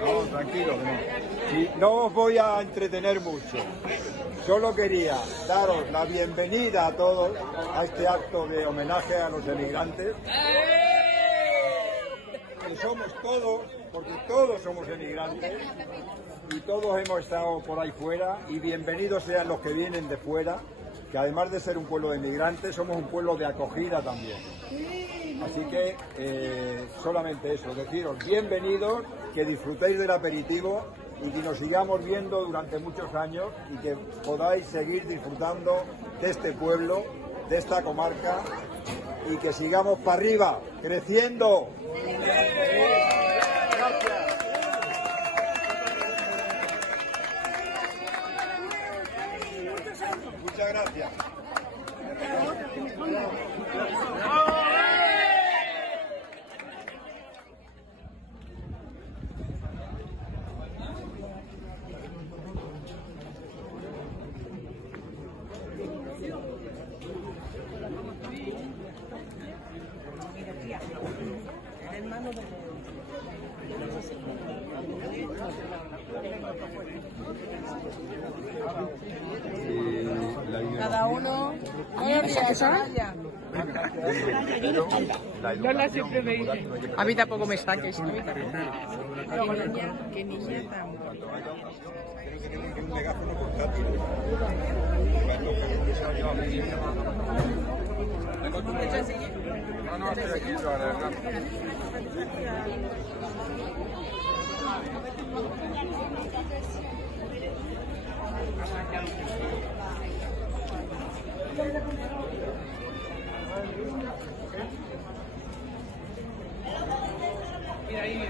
No, tranquilo, que no. Sí, no os voy a entretener mucho. Solo quería daros la bienvenida a todos a este acto de homenaje a los emigrantes. Que somos todos, porque todos somos emigrantes y todos hemos estado por ahí fuera, y bienvenidos sean los que vienen de fuera, que además de ser un pueblo de emigrantes, somos un pueblo de acogida también. Así que solamente eso, deciros bienvenidos, que disfrutéis del aperitivo y que nos sigamos viendo durante muchos años y que podáis seguir disfrutando de este pueblo, de esta comarca, y que sigamos para arriba, creciendo. Gracias. Muchas gracias. Cada uno. Lola siempre me dice, a mí tampoco me saques. Qué niña tan Un megáfono portátil. No, estoy aquí, Mira ahí.